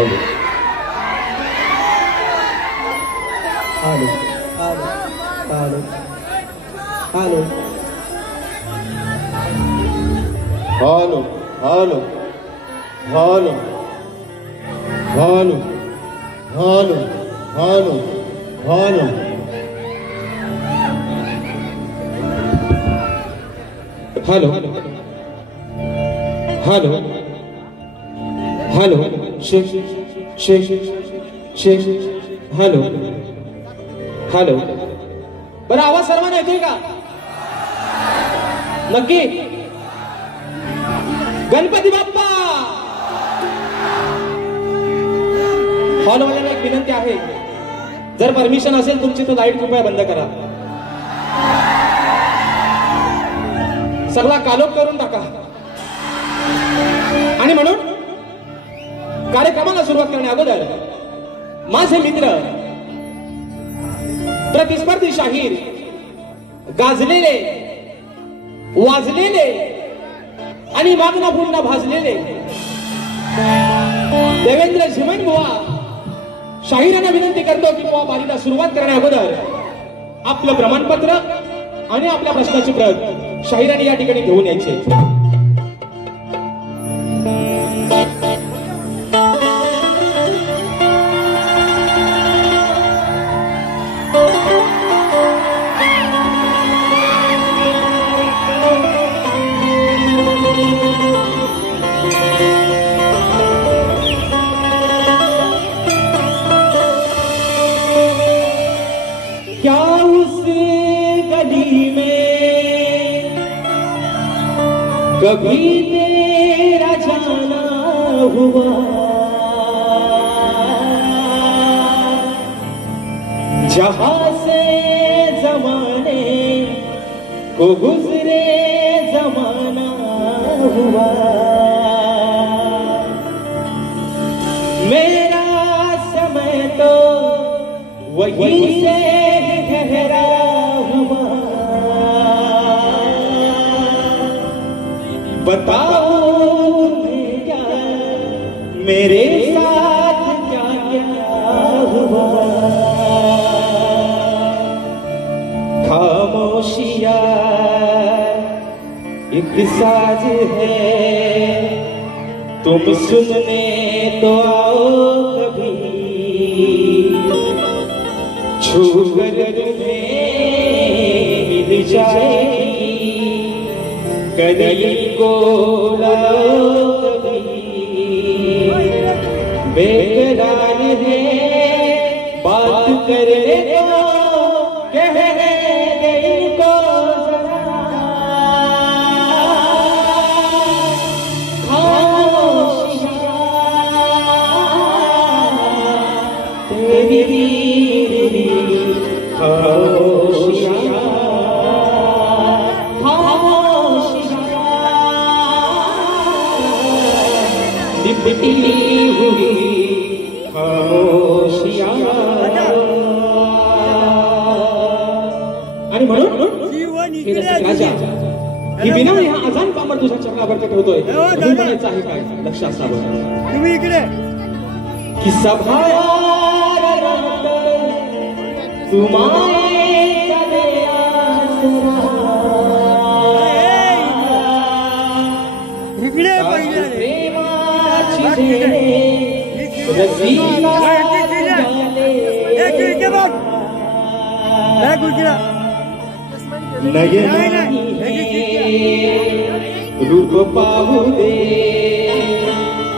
Halo, halo, halo, halo, halo, halo, halo, halo, halo, halo, halo, halo, halo, Sheikh Sheikh Sheikh hello hello बरं आवाज सर्वांना येतोय का नक्की गणपती बाप्पा हॉलवाल्याला एक विनंती आहे जर परमिशन असेल तुमची तो लाईट कृपया बंद करा सगळा कालोख करून टाका आणि म्हणून कार्यक्रमाला सुरुवात करण्या अगोदर माझे मित्र प्रतिस्पर्धी शाहीर गाजलेले वाजलेले आणि मागना पुन्हा भाजलेले देवेंद्र झिमन बुवा शाहिरांना विनंती करतो की बुवा बारीला सुरुवात करण्या अगोदर आपलं प्रमाणपत्र आणि आपल्या प्रश्नाची प्रत शाहिरांनी या ठिकाणी घेऊन यायचे कभी तेरा जाना हुआ जहां से जमाने को गुजरे जमाना हुआ मेरा समय तो वहीं से ठहरा हुआ बताओ क्या मेरे साथ क्या क्या हुआ खामोशिया एक साज है तुम सुनने तो आओ कभी छूकर तुम्हें मिल जाएगी कदली को बेकरार है बात करने को कह दिल को तेरी लिपटी हुई खामोशियां आणि म्हणून राजा ही बिना ह्या अजान कामर तुझ्या चक्रावर ठेवतोय म्हणायचं आहे काय लक्ष असावं तुम्ही इकडे की सभाया तुम्हारे इकडे रूप पाहू दे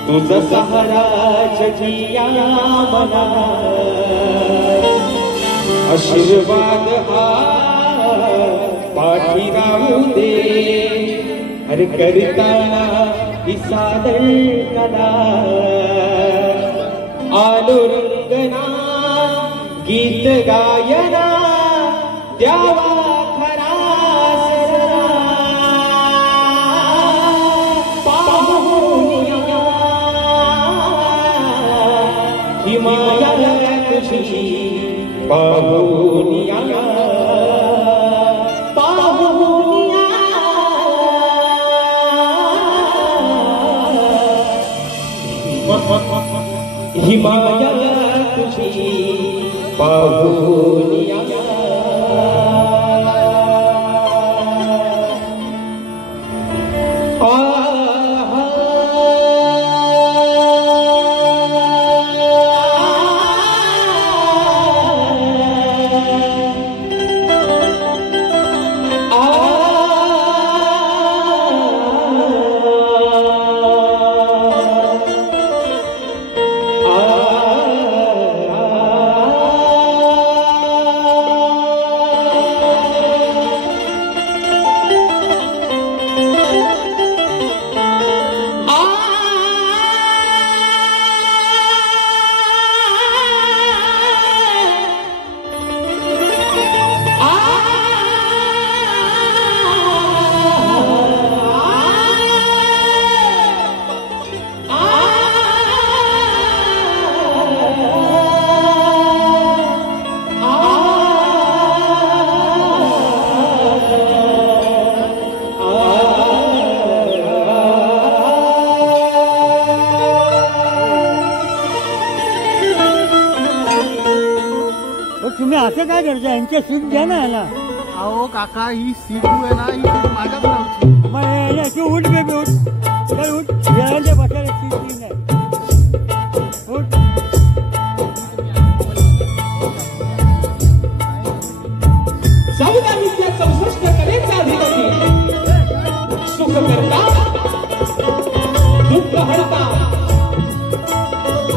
तुझा सहारा जगिया मना आशीर्वाद हा पाठी राहू दे अरे करताना ही सादर कला आलो रंगना गीत गायना द्यावा खरा सरा पाहुनिया ही माया तुझी पाहुनिया ही माया तुझी पाहुनिया तुम्ही असं काय करता यांच्या सीट द्या ना याला अहो काका ही सीट आहे ना ही माझ्याच नावची मग याची उठ बेबी उठ चल उठ यायला बसायला सीट नाही उठ चौदा विद्या 64 कलेचा अधिपती सुख करता दुःख हरता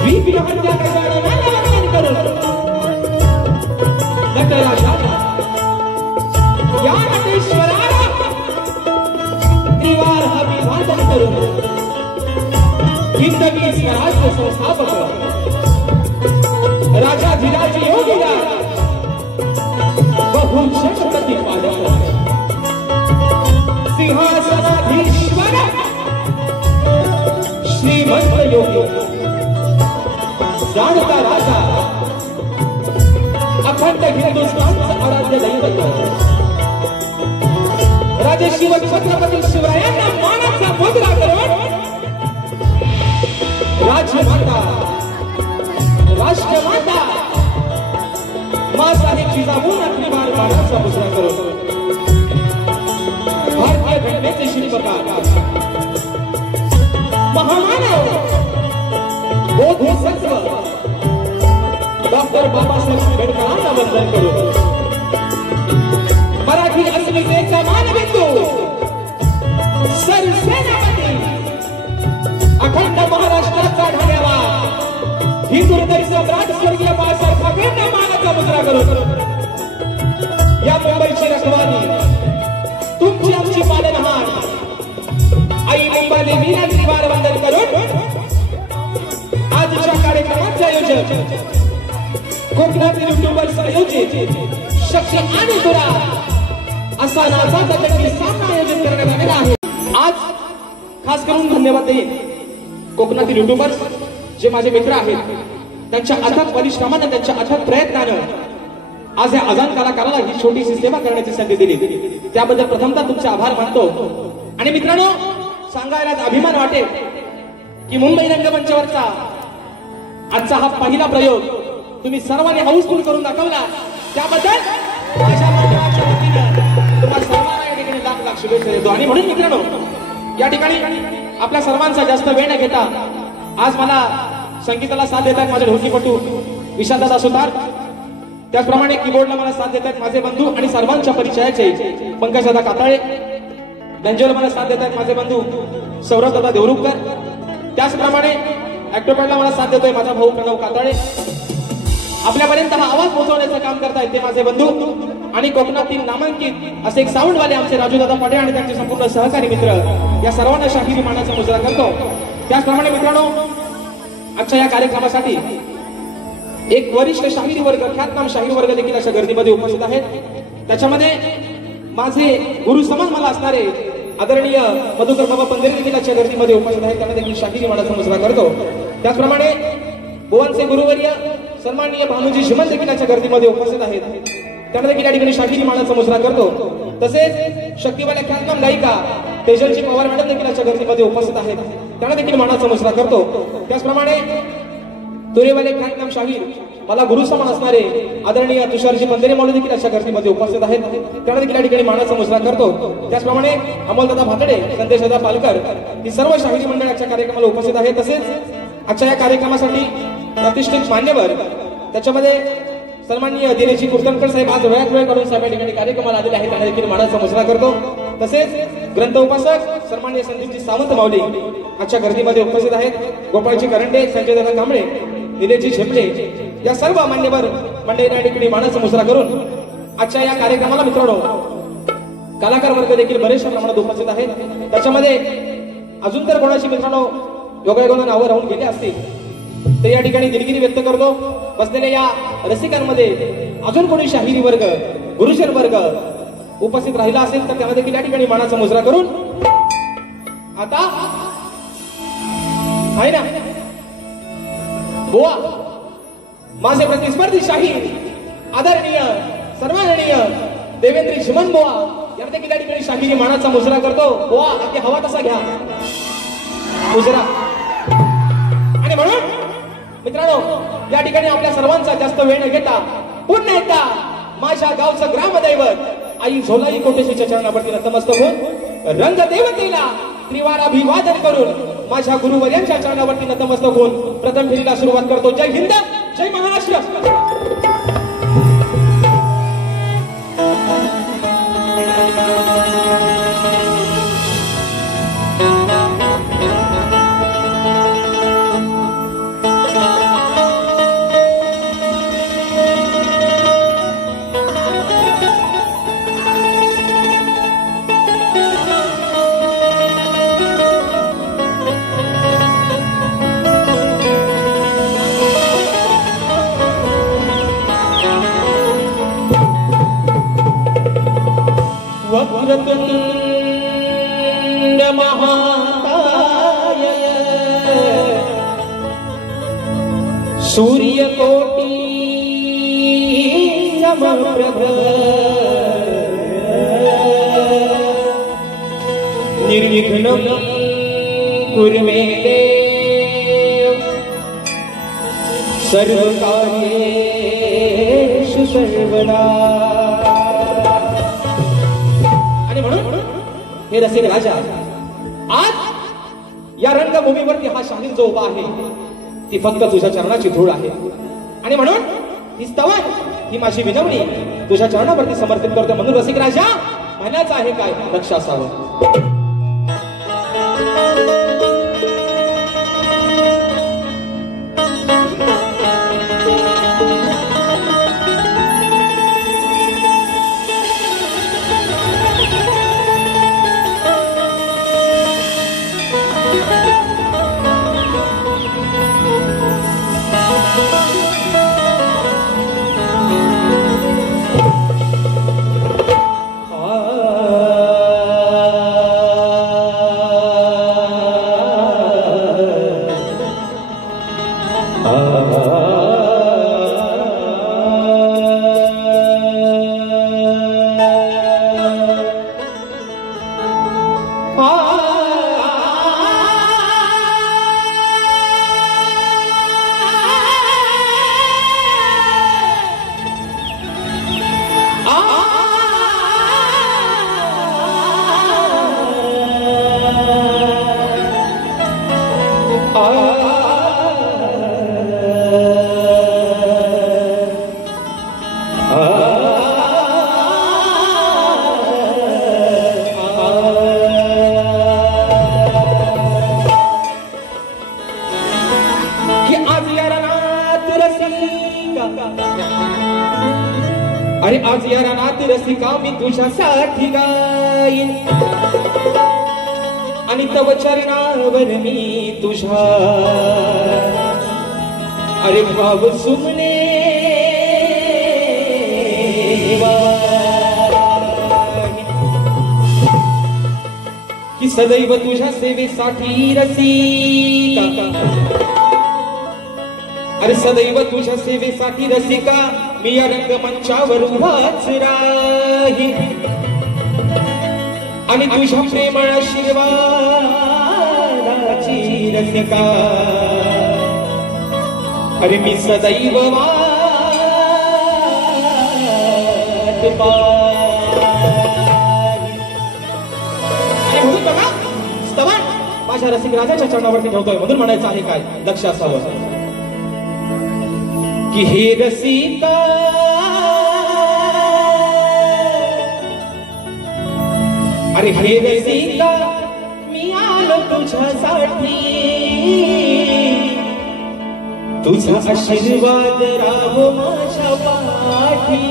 विघ्न हत्या गजानन करून या नटेश्वराला त्रिवार अभिवादन करून हिंदवी स्वराज्य संस्थापक राजाधिराज योगीदार बहुशक्त प्रतिपादक सिंहासनाधीश्वर श्रीमंत योगी जाणता राजा अखंड हिंदुस्थानचं आराध्य दैवत राजे शिव छत्रपती शिवरायांना मानाचा मुद्रा करून राजमाता राष्ट्रमाता मासाहेब जिजाऊन आपली मानाचा मुद्रा करून भारतीय घटनेचे शिल्पकार महामानव बोधिसत्व डॉक्टर बाबासाहेब आंबेडकरांना वंदन करून मराठी अस्मितेचा मानबिंदू सरसेनापती अखंड महाराष्ट्राचा ढाण्याला हिंदुहृदय सम्राट स्वर्गीय बाळासाहेब ठाकरेंना मानाचा मुद्रा करून या मुंबईची रखवाली तुमची आमची पालनहार आई मुंबई देवीला त्रिवार वंदन करून आजच्या कार्यक्रमाचे आयोजक कोकणातील युट्यूबर्स आयोजित शक्य आणि तुरा असा नाचाचा त्यांनी सामना आयोजित करण्यात आलेला आहे. आज खास करून धन्यवाद देईन कोकणातील युट्यूबर्स जे माझे मित्र आहेत त्यांच्या अथक परिश्रमाने त्यांच्या अथक प्रयत्नानं आज या अजान कलाकाराला ही छोटीशी सेवा करण्याची संधी दिली त्याबद्दल प्रथमतः तुमचे आभार मानतो. आणि मित्रांनो सांगायला अभिमान वाटेल की मुंबई रंगमंचावरचा आजचा हा पहिला प्रयोग तुम्ही सर्वांनी हाऊसफुल करून दाखवला त्याबद्दल माझ्या माध्यमाच्या वतीने तुम्हाला सर्वांना या ठिकाणी लाख लाख शुभेच्छा देतो. आणि म्हणून मित्रांनो या ठिकाणी आपल्या सर्वांचा जास्त वेळ न घेता आज मला संगीताला साथ देतात माझे ढोलकीपटू विशालदादा सुतार त्याचप्रमाणे कीबोर्डला मला साथ देतात माझे बंधू आणि सर्वांच्या परिचयाचे पंकजदादा काताळे बेंजोला मला साथ देतात माझे बंधू सौरभदादा देवरुखकर त्याचप्रमाणे ऍक्टोपॅडला मला साथ देतोय माझा भाऊ प्रणव काताळे आपल्यापर्यंत हा आवाज पोहोचवण्याचं काम करतायत ते माझे बंधू आणि कोकणातील नामांकित असे एक साऊंडवाले आमचे राजूदादा पाटील आणि त्यांचे संपूर्ण सहकारी मित्र या सर्वांना शाहिरी मानाचा मुजरा करतो. त्याचप्रमाणे मित्रांनो आजच्या या कार्यक्रमासाठी एक वरिष्ठ शाहिरी वर्ग ख्यातनाम शाहीर वर्ग देखील अशा गर्दीमध्ये उपस्थित आहेत. त्याच्यामध्ये माझे गुरु समान मला असणारे आदरणीय मधुकर बाबा पंधरे देखील अशा गर्दीमध्ये उपस्थित आहेत त्यांना देखील शाहिरी मानाचा मुजरा करतो. त्याचप्रमाणे बुवांचे गुरुवर्य सन्माननीय भानुजी शिमन देखील याच्या गर्दीमध्ये उपस्थित आहेत त्यांना देखील या ठिकाणी शाहिरी मानाचा मुजरा करतो. तसेच शक्तिवाल्या ख्यातनाम गायिका तेजलजी पवार मॅडम देखील याच्या गर्दीमध्ये उपस्थित आहेत त्यांना देखील मानाचा मुजरा करतो. त्याचप्रमाणे तुरेवाले ख्यातनाम शाहीर मला गुरु समान असणारे आदरणीय तुषारजी बंदेरे माऊली देखील अशा गर्दीमध्ये उपस्थित आहेत. त्यांना देखील या ठिकाणी मानाचा मुजरा करतो. त्याचप्रमाणे अमोलदादा भातडे, संदेशदादा पालकर ही सर्व शाहिरी मंडळाच्या कार्यक्रमाला उपस्थित आहेत. तसेच आजच्या या कार्यक्रमासाठी प्रतिष्ठित मान्यवर त्याच्यामध्ये सन्माननीय दिनेशजी कुर्तनकर साहेब आज वेळ काढून साहेब या ठिकाणी कार्यक्रमाला आलेले आहेत. त्यांना देखील मानाचा मुजरा करतो. तसेच ग्रंथ उपासक सन्माननीय संदीपजी सावंत माऊली आजच्या गर्दीमध्ये उपस्थित आहेत. गोपाळजी करंडे, संजयदादा कांबळे, निलेशजी झेपले या सर्व मान्यवर मंडळींना या ठिकाणी मानाचा मुजरा करून आजच्या या कार्यक्रमाला मित्रांनो कलाकार वर्ग देखील बरेचशा प्रमाणात उपस्थित आहेत. त्याच्यामध्ये अजून तर कोणाची मित्रांनो योगायोगानं नावं राहून गेले असतील तर या ठिकाणी दिलगिरी व्यक्त करतो. बसलेल्या या रसिकांमध्ये अजून कोणी शाहिरी वर्ग, गुरुजन वर्ग उपस्थित राहिला असेल तर त्यामध्ये देखील या ठिकाणी मानाचा मुजरा करून आता आहे ना गोवा माझे प्रतिस्पर्धी शाहीर आदरणीय सर्वांगणीय देवेंद्र झिमन बुवा यांना देखील या ठिकाणी शाहिरी मानाचा मुजरा करतो. बुवा अगदी हवा तसा घ्या मुजरा. आणि म्हणून मित्रांनो या ठिकाणी आपल्या सर्वांचा जास्त वेळ न घेता पुन्हा एकदा माझ्या गावचं ग्रामदैवत आई झोलाई कोटेशीच्या चरणावरती नतमस्तक होऊन रंगदेवतेला त्रिवार अभिवादन करून माझ्या गुरुवर्यांच्या चरणावरती नतमस्तक होऊन प्रथम फेरीला सुरुवात करतो. जय हिंद, जय महाराष्ट्र. वक्रतुंड महाकाय सूर्यकोटि समप्रभ निर्विघ्नं कुरु मे देव सर्वकार्येषु सर्वदा. हे रसिक राजा आज या रंगभूमीवरती हा शाहीर जो उभा आहे ती फक्त तुझ्या चरणाची धूळ आहे. आणि म्हणून ही स्तवन ही माझी विनवणी तुझ्या चरणावरती समर्पित करतो. म्हणून रसिक राजा म्हणायचं आहे काय लक्ष असावं. अरे आज या रानात रसिका मी तुझ्यासाठी गाईन आणि तव चरणावर मी तुझ्या अरे भाव सुमने की सदैव तुझ्या सेवेसाठी रसिका अरे सदैव तुझ्या सेवेसाठी रसिका मी या रंगमंचावर उभाच राहीन आणि तुझ्या प्रेमळ आशीर्वादाची रसिका अरे मी सदैव वाट पाहीन. आणि म्हणून बघा स्तवन माझ्या रसिक राजाच्या चरणावरती ठेवतोय म्हणून म्हणायचं आहे काय लक्ष असावं की हे रसिका अरे हे रसिका मी आलो तुझ्यासाठी तुझा आशीर्वाद राहो माझ्या पाठी.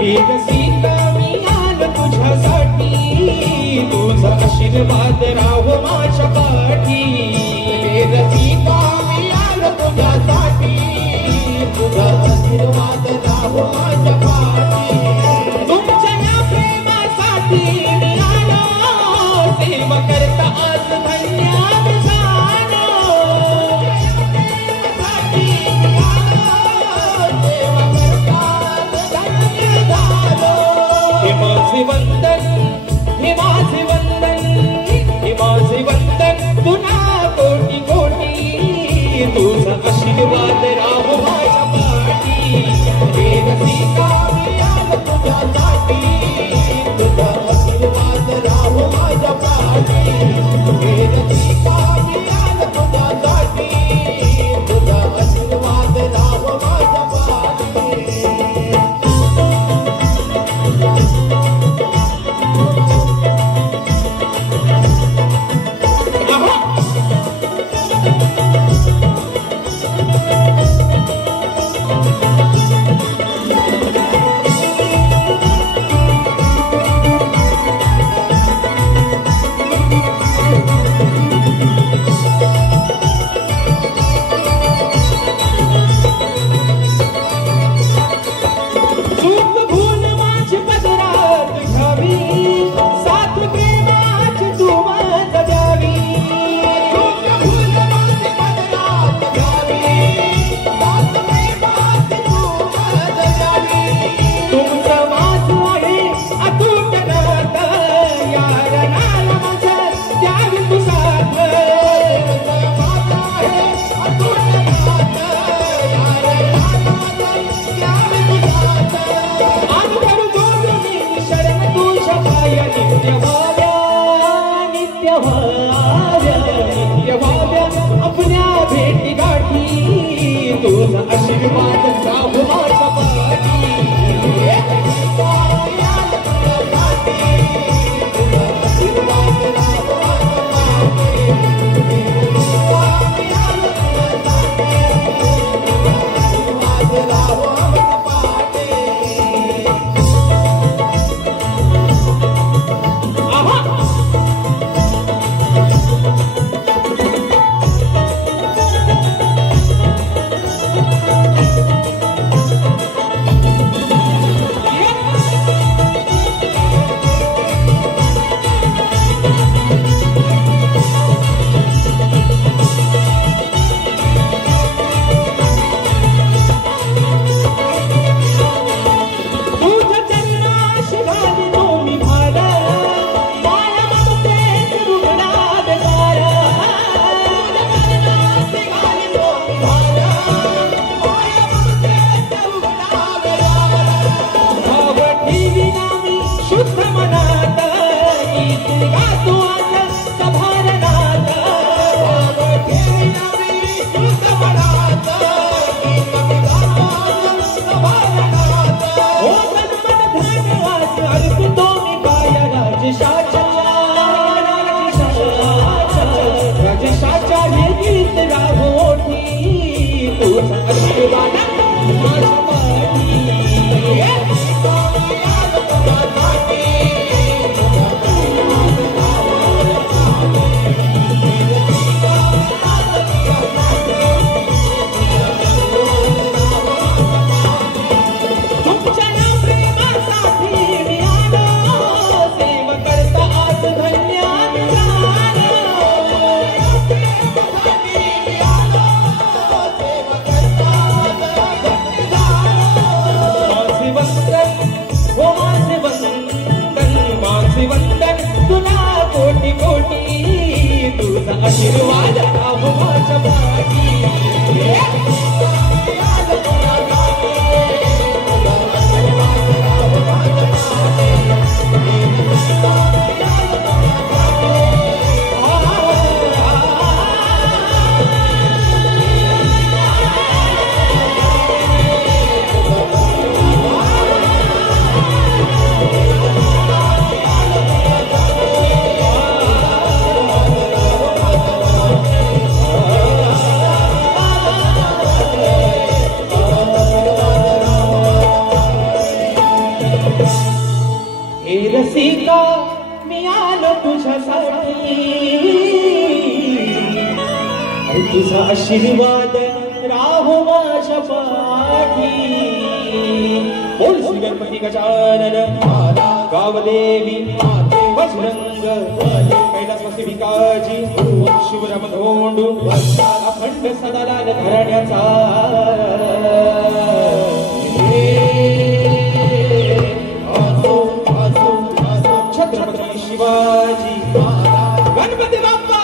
हे रसिका मी आलो तुझ्यासाठी तुझा आशीर्वाद राहो माझ्या पाठी. हे रसिका मी आलो तुझ्यासाठी तुझा आशीर्वाद राहो माझ्या पाठी. तुमच्या या प्रेमासाठी मी आलो सेवा करता आज धन्यवाद जाणो. हे माझे वंदन हे माझे वंदन हे माझे वंदन तुला कोटी कोटी तुझा आशीर्वाद राहो माझ्या पाठी. हे रसिका मी आलो तुझ्यासाठी तुझा आशीर्वाद राहो माझ्या पाठी. हे रसिका मी आलो तुझ्यासाठी तुझा आशीर्वाद राहो माझ्या पाठी. अपने भेटी गाठी तुझा आशीर्वाद राहो माझ्या पाठी. आशीर्वाद राहो माझ्या पाठी रसिका मी आलो तुझ्यासाठी तुझा आशीर्वाद राहो माझ्या पाठी बोल श्री गणपती गजानन गावदेवी बजरंग कैलासवासी भिकाजी शिवराम धोंडू अखंड सदालाल घराण्याचा छत्रपती शिवाजी गणपती बाप्पा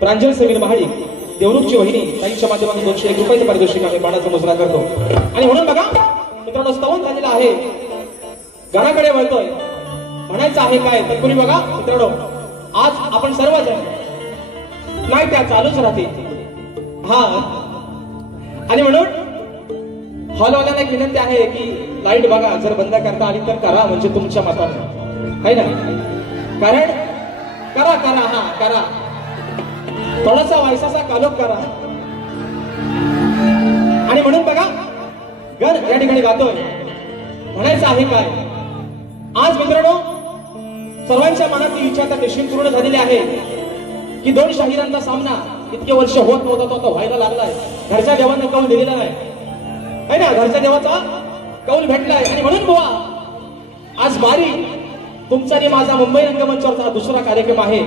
प्रांजल समीर महाडिक देवरूपची वहिनी ताईंच्या माध्यमातून 201 रुपयाचे पारितोषिक आम्ही बाणाचा मुजरा करतो आणि म्हणून बघा मित्रांनो स्तवन झालेला आहे गाण्याकडे वळतोय म्हणायचं आहे काय तत्पूर्वी बघा मित्रांनो आज आपण सर्वजण नाही त्या चालूच राहते हा आणि म्हणून हॉलवाल्यांना एक विनंती आहे की लाईट बघा जर बंद करता आली तर करा म्हणजे तुमच्या मताने आहे ना कारण करा करा हा करा थोडासा वायसाचा कालोख करा आणि म्हणून बघा गण या ठिकाणी गातोय म्हणायचं आहे काय आज मित्रांनो सर्वांच्या मनातली इच्छा आता निश्चित पूर्ण झालेली आहे की 2 शाहिरांचा सामना इतके वर्ष होत नव्हता तो आता व्हायला लागलाय घरच्या देवांना कौल दिलेला नाही है ना घरच्या देवाचा कौल भेटलाय आणि म्हणून बुवा आज बारी तुमचा आणि माझा मुंबई रंगमंचावरचा दुसरा कार्यक्रम आहे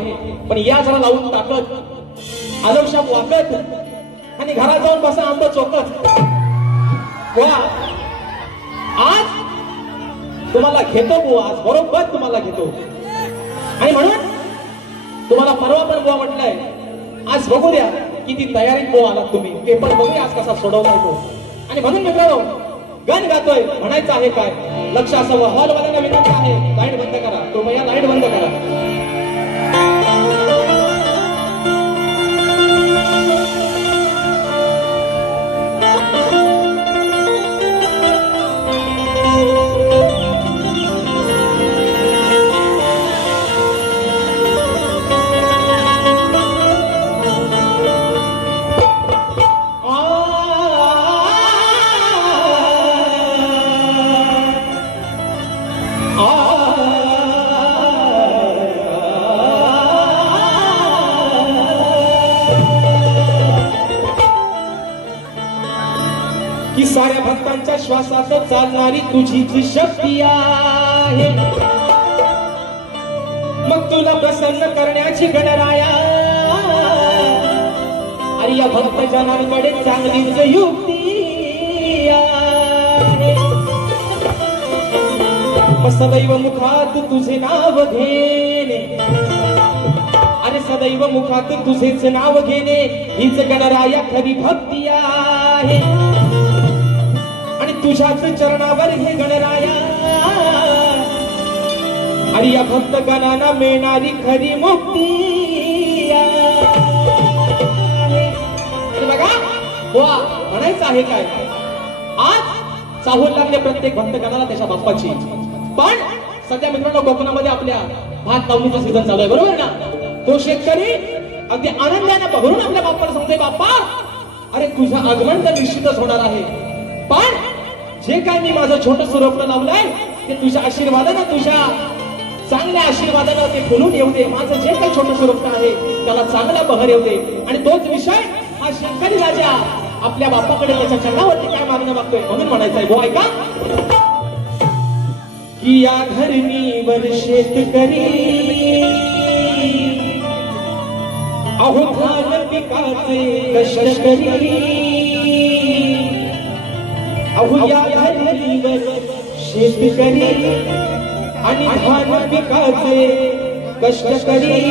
पण या जरा लावून टाकत आदर्शाप वाकत आणि घरात जाऊन बसा आंब चोकत बुवा आज तुम्हाला घेतो बुवा आज बरोबर तुम्हाला घेतो आणि म्हणून तुम्हाला परवा पण बुवा म्हटलंय आज बघू द्या किती तयारीत बुवा आलात तुम्ही पेपर बघूया आज कसा सोडवला तो आणि म्हणून मित्रांनो गण गातोय म्हणायचं आहे काय लक्ष असावं हॉलवाल्यांना विनंती आहे लाईट बंद करा कृपया लाईट बंद करा की साऱ्या भक्तांच्या श्वासात चालणारी तुझी जी शक्ती आहे मग तुला प्रसन्न करण्याची गणराया अरे या भक्त जनांकडे चांगलीच युक्ती आहे मग सदैव मुखात तुझे नाव घेणे, अरे सदैव मुखात तुझेच नाव घेणे हीच गणराया खरी भक्ती आहे, आणि तुझ्याच चरणावर हे गणराया अरे या भक्त गणांना मिळणारी खरी मुक्ती आहे। बघा बुवा म्हणायचं आहे काय, आज चाहूल लागले प्रत्येक भक्तगणाला त्याच्या बाप्पाची, पण सध्या मित्रांनो कोकणामध्ये आपल्या भात लावणीचा सीझन चालू आहे, बरोबर ना? तो शेतकरी अगदी आनंदाने भरून आपल्या बाप्पाला सांगतोय, बाप्पा अरे तुझं आगमन तर निश्चितच होणार आहे, पण जे काय मी माझं छोटं रोपण लावलंय ते तुझ्या आशीर्वादानं, तुझ्या चांगल्या आशीर्वादानं ते फुलून येऊ दे, माझं जे काही छोटं रोपण आहे त्याला चांगला बहर येऊ दे। आणि तोच विषय हा शेतकरी राजा आपल्या बाप्पाकडे त्याच्या चरणावरती काय मागणं मागतोय, म्हणून म्हणायचंय गो ऐका की या धरणीवर शेतकरी अहो धान पिकाचे कष्टकरी, अहो या धरणीवर शेतकरी आणि धान पिकाचे कष्टकरी,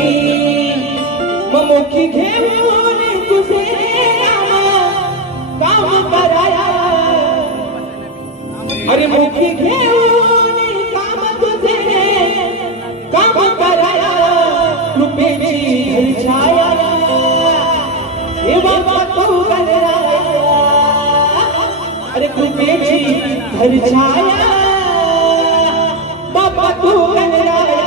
मग मुखी घेऊन तुझे काम कराया, अरे मुखी घेऊन काम तुझे काम कराया, कृपेची छाया हे बाबा तू गणराया, अरे कृपेची धर छाया बाबा तू गणराया।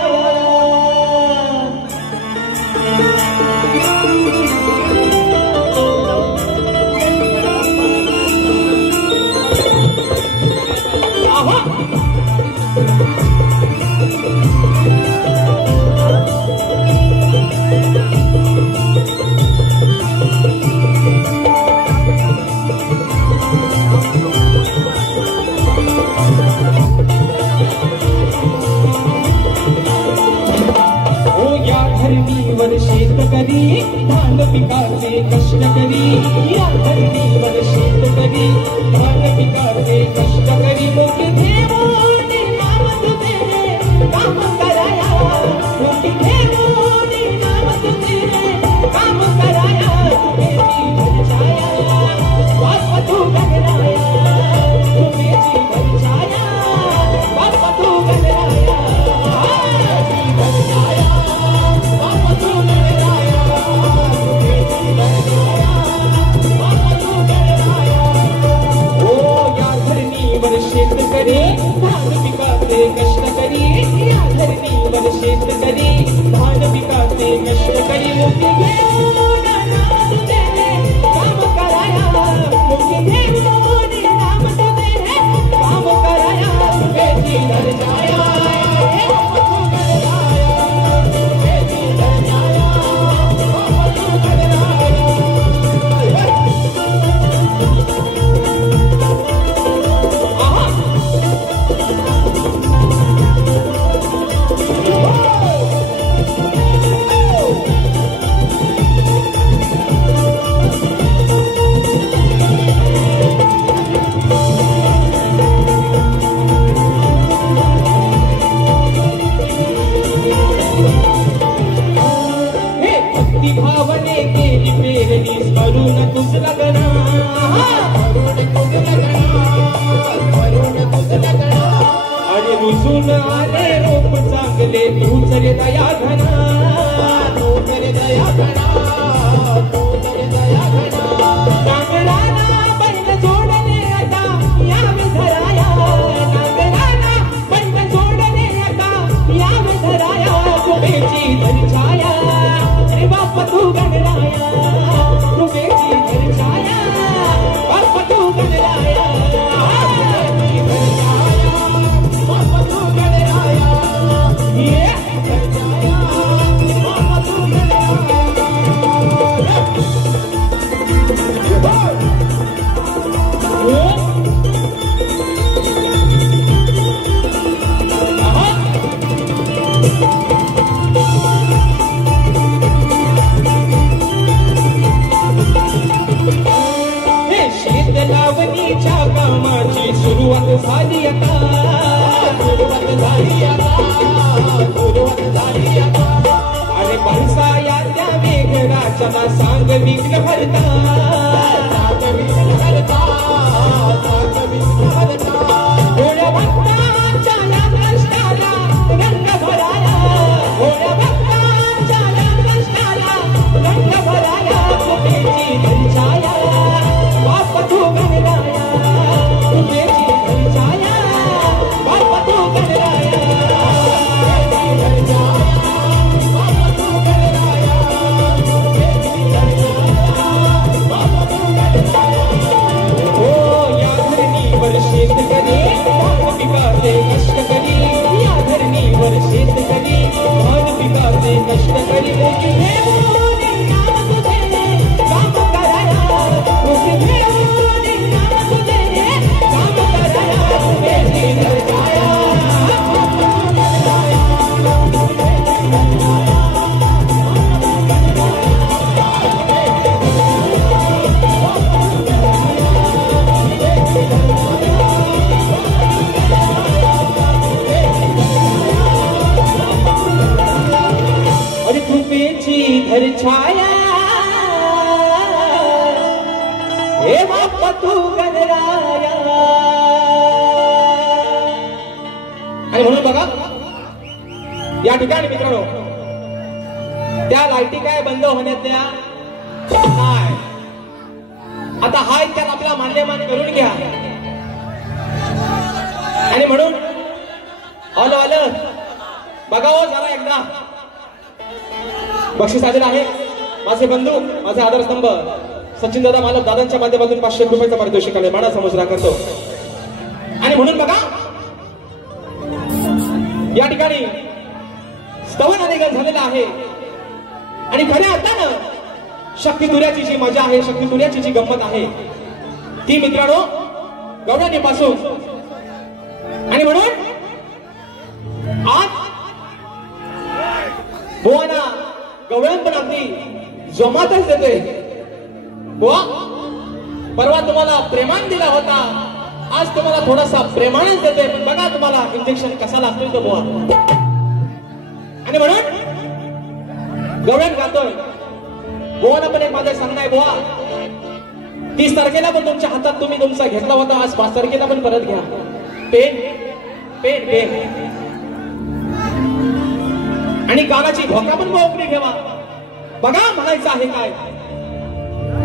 शेतकरी धान पिकाचे कष्टकरी, या धरणीवर शेतकरी धान पिकाचे कष्टकरी, मुखी घेऊन नाम तुझे काम कराया, मुखी घेऊन नाम तुझे काम कराया, तुझी छाया बाप्पा तू गणराया, तुझी छाया बाप्पा तू गणराया, शेतकरी धान पिकाचे कष्टकरी, या धरणीवर शेतकरी धान पिकाचे कष्टकरी, मुखी घेऊन नाम तुझे काम कराया, मुखी घेऊन नाम तुझे काम कराया, तुझी धर छाया भावने केली पेरणी स्मरून तुझ लगना, अरे रुजून आले रोप चांगले तूच रे दया घना, तूच रे दया घना, तूच रे दया घना, नांगराला बैल जोडले आता यावे धराया, नांगराला बैल जोडले आता यावे धराया, कृपेची धर छाया बाप्पा तू गणराया, कृपेची धर छाया बाप्पा तू गणराया, बाप्पा तू गणराया, ये धर छाया बाप्पा तू गणराया। झाली आता सुरुवात झाली आता अरे पावसाळ्याच्या मेघराजाला सांग विघ्न हरता सांग विघ्न हरता सांग विघ्न हरता भोळ्या भक्तांच्या या कष्टाला रंग भराया भोळ्या भक्तांच्या या कष्टाला रंग भराया तुझी धनछाया बाप तू गणराया तुझी धनछाया बाप तू गणराया शेतकरी भात पिकाचे कष्ट करी या धरणीवर शेतकरी भात पिकाचे कष्ट करी मुखी घेऊन नाम तुझे काम कराया मुखी घेऊन नाम तुझे काम कराया तुझे धरताया धर छाया हे बाप तू गणराया आणि म्हणून बघा या ठिकाणी मित्रांनो त्या लाईटी काय बंद होण्यातल्या काय आता हा त्यात आपला मान्यमान करून घ्या आणि म्हणून आलं बघा हो जरा एकदा बक्षीस आलेला आहे माझे बंधू माझे आधारस्तंभ सचिन दादा मालक दादांच्या माध्यमातून 500 रुपयाचा पारितोषिक आले माना समुद्रा करतो आणि म्हणून बघा या ठिकाणी स्तवन आलेगन झालेला आहे आणि खऱ्या अर्थानं शक्ती तुऱ्याची जी मजा आहे शक्ती तुऱ्याची जी गंमत आहे ती मित्रांनो गवळणीपासून आणि म्हणून आज बुवाना गवळण पण अगदी जोमातच देते बुवा परवा तुम्हाला प्रेमान दिला होता आज तुम्हाला थोडासा प्रेमानेच देते पण बघा तुम्हाला इंजेक्शन कसा लागतोय तो बुवा आणि म्हणून गवळण गातोय बुवाना पण एक माझं सांगणं आहे बुवा 30 तारखेला पण तुमच्या हातात तुम्ही तुमचा घेतला होता आज 5 तारखेला पण परत घ्या पेन पेन पेन आणि कानाची भोका पण मोकळी ठेवा बघा म्हणायचं आहे काय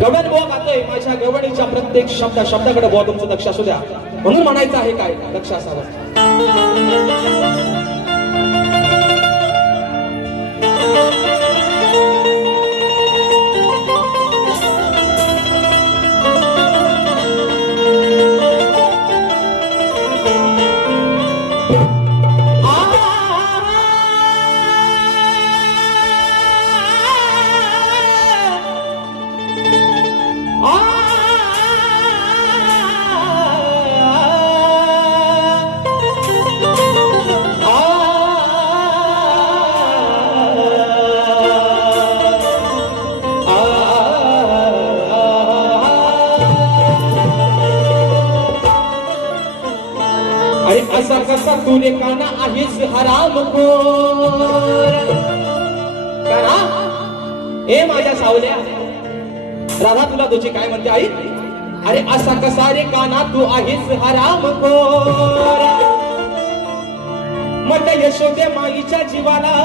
गवळण बुवा गातोय माझ्या गवळणीच्या प्रत्येक शब्दाकडे बुवा तुमचं लक्ष असू द्या म्हणून म्हणायचं आहे काय लक्ष असावं असा कसा तुरे काना आहेस हरामखोर करा ए माझ्या सावल्या राधा तुला तुझी काय म्हणते आई अरे असा कसा रे काना तू आहेस हरामखोर मत यशोदे माईच्या जीवाला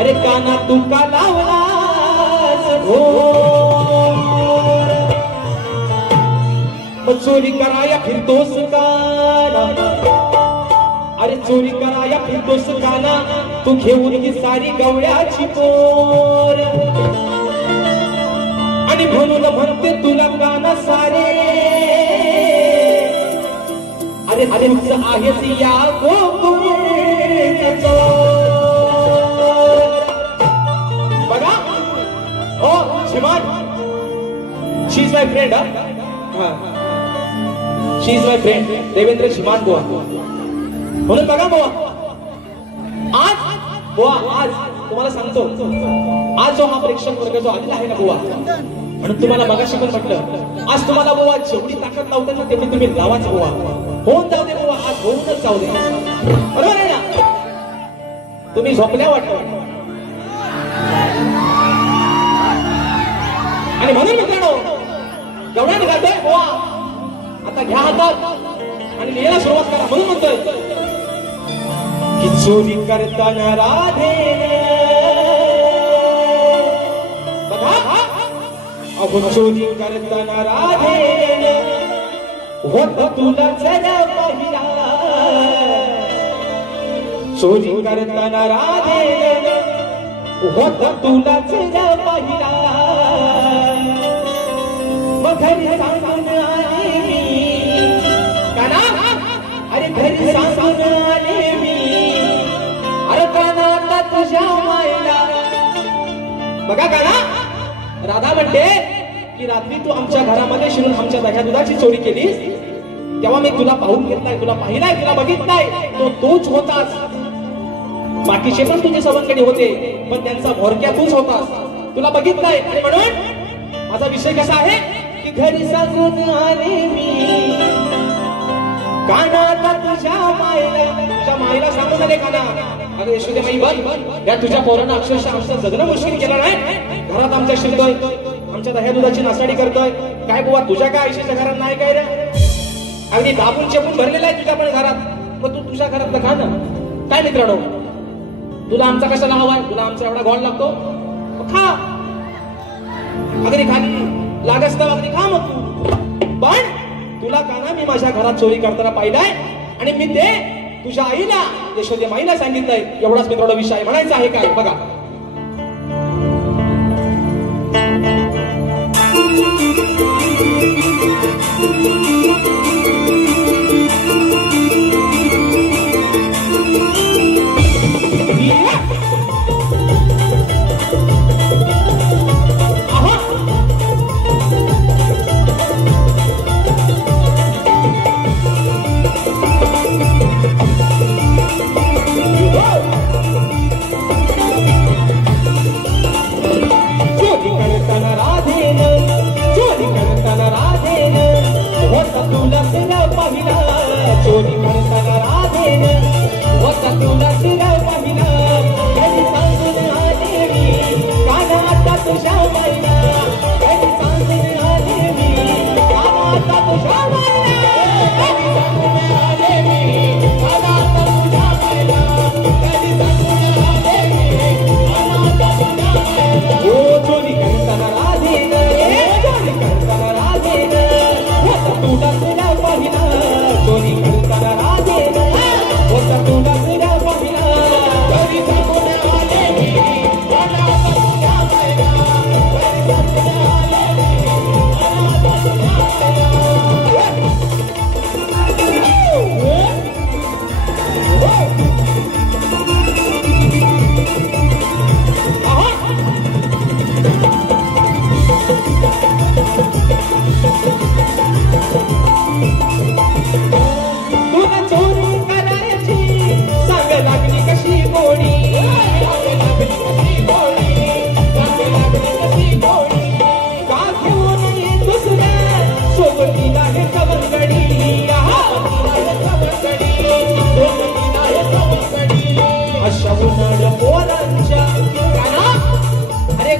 अरे काना तू का लावलास चोरी कराया फिरतोस काना अरे चोरी कराया फिरतोस काना तू घेऊन ही सारी गवळ्याची पोर आणि म्हणून म्हणते तुला काना सारे अरे तुझ आहेस या गोकुळचा बघा हो श्रीमान she is my friend she is my friend Devendra श्रीमान बुवा म्हणून बघा बुवा आज तुम्हाला सांगतो आज जो हा प्रेक्षक वर्ग जो आलेला आहे ना बुवा म्हणून तुम्हाला मगाशी पण म्हटलं आज तुम्हाला बुवा जेवढी ताकद लावतात ना तेवढी तुम्ही लावाच बुवा होऊन जाऊ दे बाबा, आज होऊनच जाऊ दे, बरोबर आहे ना? तुम्ही झोपल्या वाटतं. आणि म्हणून मित्रांनो एवढ्या निघालतोय बुवा, आता घ्या हातात आणि लिहायला सुरुवात करा. म्हणून म्हणतोय की चोरी करताना राधे, बघा अहो चोरी करताना राधे होत तुला जरा पहिला, चोरी करताना राधे होत तुला जरा पहिला, मग घरी सांगून आले मी, काना अरे घरी सांगून आले मी, अरे काना आता तुझ्या मायला. बघा काना, राधा म्हणते की रात्री तू आमच्या घरामध्ये शिरून आमच्या दह्या दुधाची चोरी केलीस, तेव्हा मी तुला पाहून घेतलाय, तुला पाहिलाय, तुला बघितलाय, तो तूच होतास. बाकीचे पण तुझे सवंगडी होते, पण त्यांचा भोरक्या तूच होतास, तुला बघितलाय. आणि म्हणून माझा विषय कसा आहे की घरी सांगून आले मी, काना आता तुझ्या मायला सांगून आले. काना अरे यशोदेबाई बघ, या तुझ्या पोरानं अक्षरशः आमचं जगणं मुश्किल केलं नाही. घरात आमच्या शिरतोय, आमच्या दह्या दुधाची नासाडी करतोय. काय बुवा तुझ्या काय आयुष्याच्या घरात नाही काय रे? अगदी दाबून चेपून भरलेला आहे तुझ्या पण घरात, मग तू तुझ्या घरात खा ना. काय मित्रांनो, तुला आमचा कशाला हवाय? तुला आमचा एवढा गोड लागतो, खा. अगदी खाली लागस तर अगदी खा मग तू. पण तुला काना मी माझ्या घरात चोरी करताना पाहिलाय, आणि मी ते तुझ्या आईला यशोदे माईला सांगितलंय. एवढाच मित्रांनो विषय म्हणायचा आहे. काय बघा,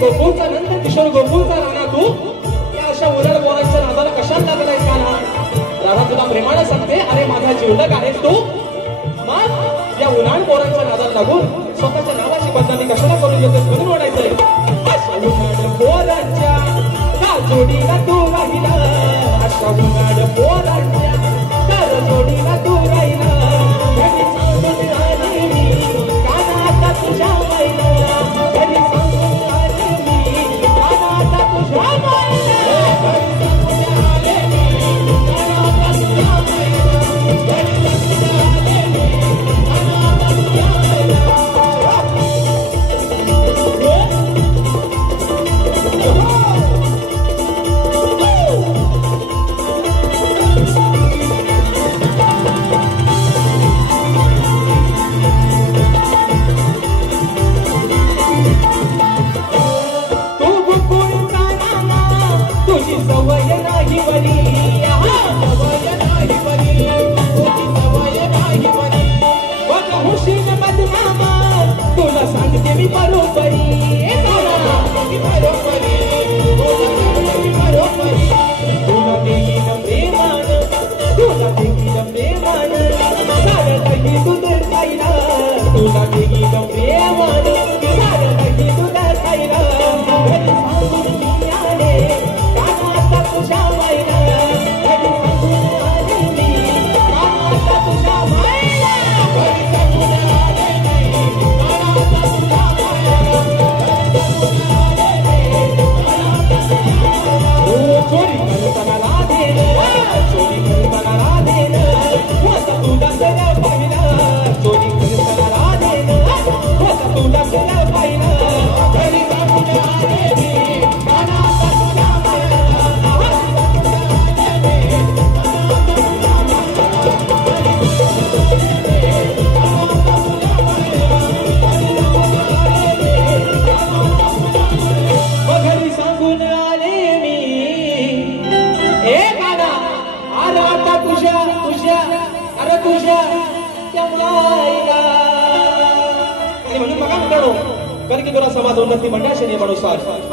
गोकुळचा नंद किशोर गोकुळचा राणा तू या अशा उरळ बोरांच्या नादाला कशाला लागलाय का ना? राधा तुला प्रेमाने सांगते, अरे माझा जीवलग आहेस तू. मग या उन्हाळ बोरांच्या नादाला लागून स्वतःच्या नावाची बदनामी कशाला करून घेतोस म्हणून म्हणायचंय. अशा उन्हाळ बोरांच्या का जोडीला तू राहिला, अशा उन्हाळ बोरांच्या का जोडीला तू राहिला. घरी सांगून आले मी, काना आता तुझ्या बाईला. घरी सांगून आले मी, काना आता तुझ्या बाईला. घरी सांगून आले मी, काना आता तुझ्या बाईला. घरी सांगून आले मी, काना आता तुझ्या बाईला.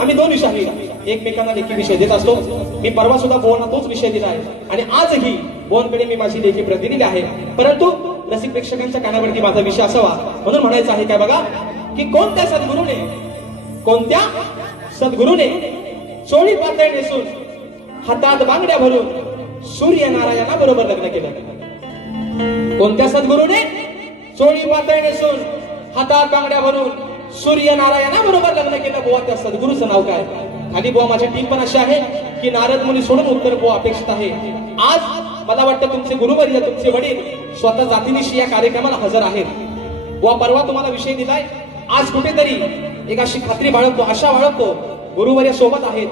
आम्ही दोन विषय एकमेकांना लेखी विषय देत असतो. मी परवा सुद्धा बोवांना तोच विषय दिला आहे आणि आजही बोवांकडे मी माझी लेखी प्रत दिलेली आहे. परंतु रसिक प्रेक्षकांच्या कानावरती माझा विषय असावा म्हणून म्हणायचं आहे काय बघा की कोणत्या सद्गुरूने चोळी पातळ नेसून हातात बांगड्या भरून सूर्यनारायणा बरोबर लग्न केलं. कोणत्या सद्गुरूने चोळी पातळ नेसून हातात बांगड्या भरून सूर्यनारायणा बरोबर लग्न केलं. बुवा त्या सद्गुरूचं नाव काय? खाली बुवा माझी टीम पण अशी आहे की नारद मुनी सोडून उत्तर बुवा अपेक्षित आहे. आज मला वाटतं तुमचे गुरुवर्य तुमचे वडील स्वतः जातीनिशी या कार्यक्रमाला हजर आहेत. बुवा परवा तुम्हाला विषय दिलाय. आज कुठेतरी एक अशी खात्री बाळगतो, आशा बाळगतो, गुरुवर्य सोबत आहेत.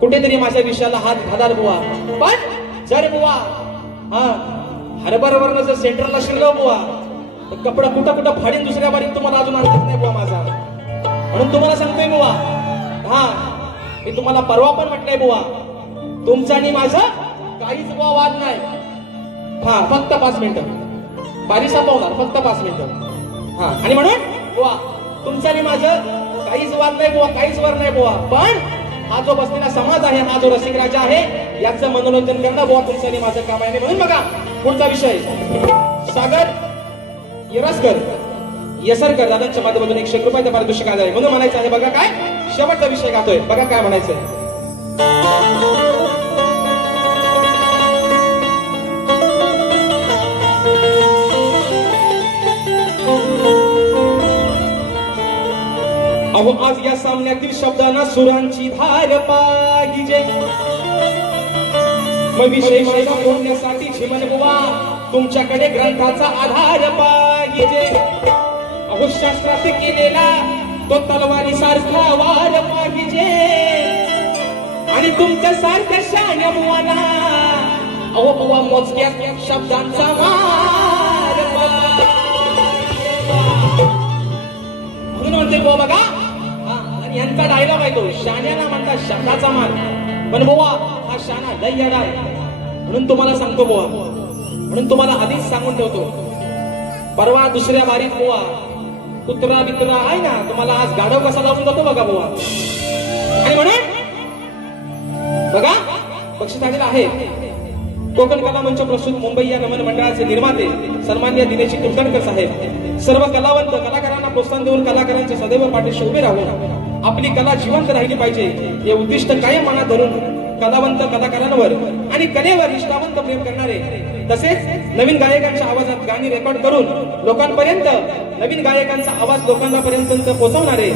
कुठेतरी माझ्या विषयाला हात घालाल बुवा. पण जर बुवा हरभरावरनं जर सेंटरला शिरलो बुवा कपडा कुठं फाडीन दुसऱ्या बारीत तुम्हाला अजून आणत नाही बुवा माझा. म्हणून तुम्हाला सांगतोय बुवा, मी तुम्हाला परवा पण म्हटलंय बुवा, तुमचा आणि माझं काहीच बुवा वाद नाही. फक्त 5 मिनिटं बारीसा पावणार, फक्त 5 मिनिटं. आणि म्हणून बुवा तुमचा आणि माझं काहीच वाद नाही बुवा, काहीच वर नाही बुवा. पण हा जो बसलेला समाज आहे, हा जो रसिक राजा आहे, याचं मनोरंजन करणं बुवा तुमचं आणि माझं काम आहे. म्हणून बघा पुढचा विषय सागर येसरकर दादांच्या माध्यमातून 100 रुपयाचा पारितोषिक आलं आहे. म्हणून म्हणायचं आहे बघा काय शेवटचा विषय गातोय. बघा काय म्हणायचंय. अहो आज या सामन्यातील शब्दांना सुरांची धार पाहिजे. मग विषय माझा बोलण्यासाठी जीवन बुवा तुमच्याकडे ग्रंथाचा आधार पाहिजे. अहो शास्त्रात केलेला तो तलवारी सारखा वार पाहिजे आणि तुमच्या सारख्या शहाण्या बुवाना अहो बुवा मोजक्या शब्दांचा मार म्हणून म्हणते बुवा बघा. आणि यांचा डायलॉग आहे तो, शहाण्याला म्हणतात शब्दाचा मार. पण बुवा हा शहाणा लय येडा आहे. म्हणून तुम्हाला सांगतो बुवा, म्हणून तुम्हाला आधीच सांगून ठेवतो, परवा दुसऱ्या बारीत बुवा कुत्रा बित्रा आहे ना, तुम्हाला आज गाढव कसा लावून जातो बघा बुवा. आणि म्हणून बघा बक्षीस आलेलं आहे. कोकण कला मंच प्रस्तुत मुंबई या नमन मंडळाचे निर्माते सन्माननीय दिनेश कुलकर्णी साहेब सर्व कलावंत कलाकारांना प्रोत्साहन देऊन कलाकारांच्या सदैव पाठीशी उभे राहून आपली कला जिवंत राहिली पाहिजे हे उद्दिष्ट कायम मनात धरून कलावंत कलाकारांवर आणि कलेवर निष्ठावंत प्रेम करणारे तसेच नवीन गायकांच्या आवाजात गाणी रेकॉर्ड करून लोकांपर्यंत नवीन गायकांचा आवाज लोकांपर्यंत पोहोचवणारे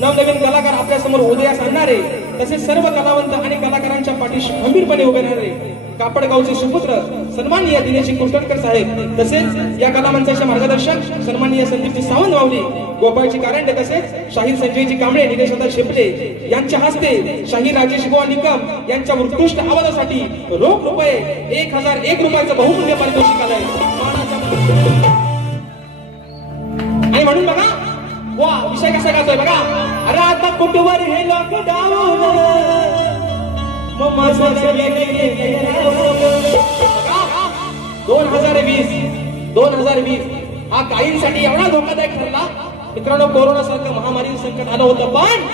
नवनवीन कलाकार आपल्या समोर उदयास आणणारे तसेच सर्व कलावंत आणि कलाकारांच्या पाठीशी खंबीरपणे उभे राहणारे कापडगावचे सुपुत्र सन्माननीय दिनेश कुलकर्णी साहेब तसेच या कलामंचाचे मार्गदर्शक सन्माननीय संदीपजी सावंत माऊली गोपाळजी कारंडे तसेच शाहीर संजयजी कांबळे निलेश शिपले यांच्या हस्ते शाहीर राजेश बुवा निकम यांच्या उत्कृष्ट आवाजासाठी रोख रुपये 1001 रुपयाचं बहुमूल्य पारितोषिक आलंय. आणि म्हणून बघा वा विषय कसा गातोय बघा. अरे आता कुठवर हे लॉकडाऊन 2020 हा काहींसाठी एवढा धोकादायक ठरला मित्रांनो. कोरोना सारखं महामारी संकट आलं होतं पण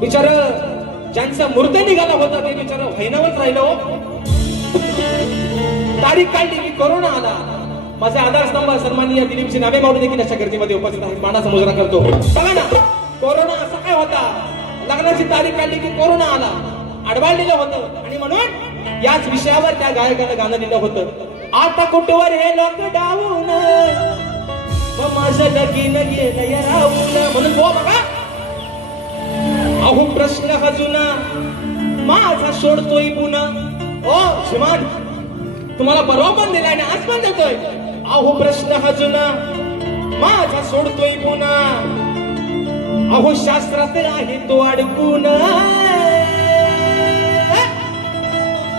बिचार ज्यांचा मूर्त निघाला होता ते बिचार व्हायनावच राहिलं. तारीख काढली की कोरोना आला. माझा आधारस्तंभ सन्माननीय दिलीपजी नावे मावळे देखील अशा गर्दीमध्ये उपस्थित आहेत. मानाचा मुजरा करतो. बघा ना, कोरोना असा काय होता, लग्नाची तारीख काढली की कोरोना आला, अडवाळलेलं होतं आणि म्हणून याच विषयावर त्या गायकानं गाणं लिहिलं होतं. आता कुठवर हे लॉकडाऊन मग माझं लगीन गेलं या राहून. म्हणून हो बघा, अहो प्रश्न हा जुना माझा सोडतोय पुन्हा. ओ श्रीमान, तुम्हाला परवा पण दिलाय ना, आज पण देतोय. अहो प्रश्न हा जुना माझा सोडतोय पुन्हा. अहो शास्त्रात आहे तो अडकून.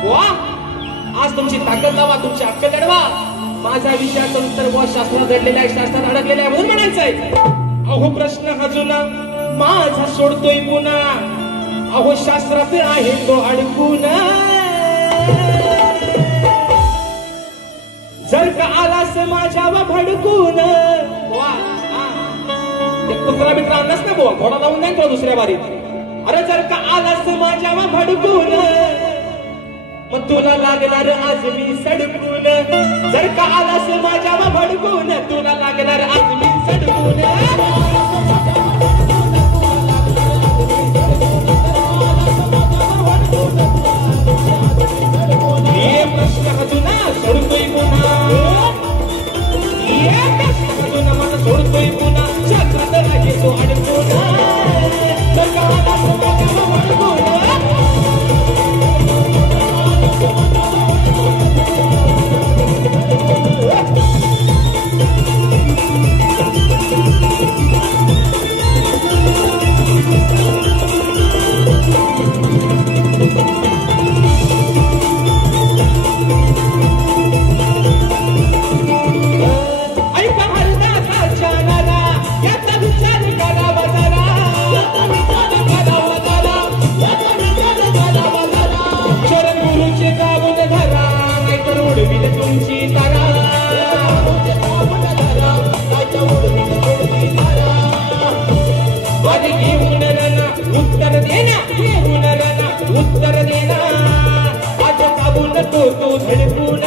वा, आज तुमची ताकद लावा, तुमची अक्कल लढवा. माझा विषयाचं उत्तर बुवा शास्त्रात दडलेला आहे, शास्त्रात अडकलेला आहे म्हणून म्हणायचंय. अहो प्रश्न हा जुना माझा सोडतोय पुन्हा. अहो शास्त्रात आहे तो अडकून. जर का आलास माझ्यावर भडकून. वा, कुत्रा बित्रा आणलास ना बुवा, घोडा लावून नाही तो दुसऱ्या बारीत. अरे जर का आलास माझ्यावर भडकून मग तुला लागणार आज मी सडकून. जर का आलास माझ्यावर भडकून तुला लागणार आज मी सडकून. ये प्रश्न हा जुना सोडतोय पुन्हा. ये प्रश्न हा जुना माझा सोडतोय पुन्हा. शास्त्रात आहे तो अडकून. जर का आलास माझ्यावर भडकून उत्तर देना आज काबून तो धडकून.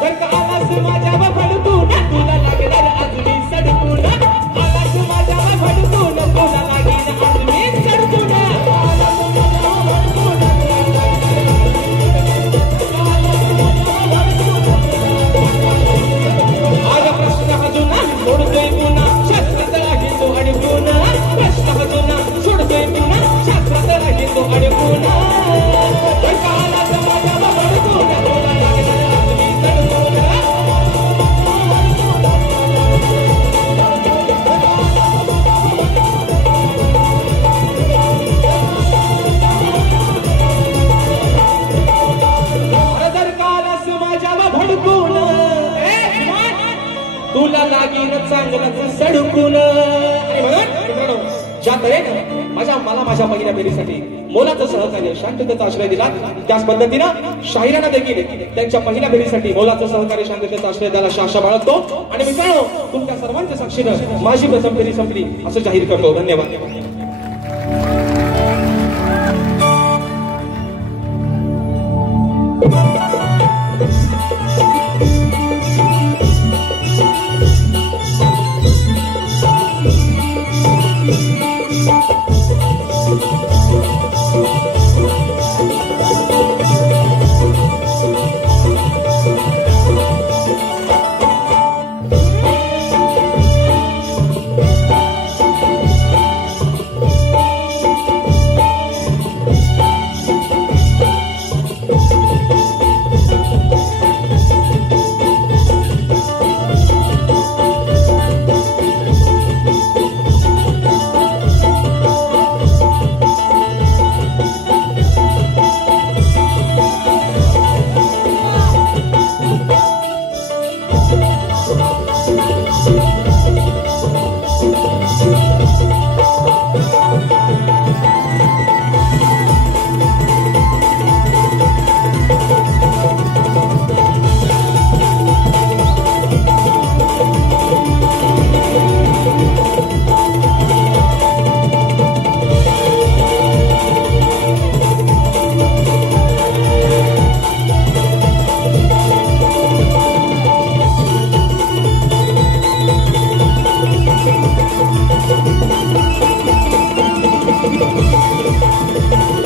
जर का आलास माझ्यावर भडकून तुला लागणार आज मी सडकून. आलास माझ्यावर भडकून तुला लागेल आज मी सडकून. आज प्रश्न हा जुना सोडतोय पुन्हा. शास्त्रात आहे तो अडकून. प्रश्न हा जुना सोडतोय पुन्हा. शास्त्रात आहे तो अडकून. जर का आलास माझ्यावर भडकून तुला लागणार आज मी सडकून. जर का आलास माझ्यावर भडकून तुला लागीन चांगलंच सडकून. आणि म्हणून मित्रांनो, ज्या तऱ्हेनं मला माझ्या पहिल्या फेरीसाठी मोलाचं सहकार्य, शांततेचा आश्रय दिला, त्याच पद्धतीनं शाहिरांना देखील त्यांच्या पहिल्या फेरीसाठी मोलाचं सहकार्य, शांततेचा आश्रय द्यायला आशा बाळगतो. आणि मित्रांनो, तुमच्या सर्वांच्या साक्षीनं माझी प्रथम फेरी संपली असं जाहीर करतो. धन्यवाद. आहे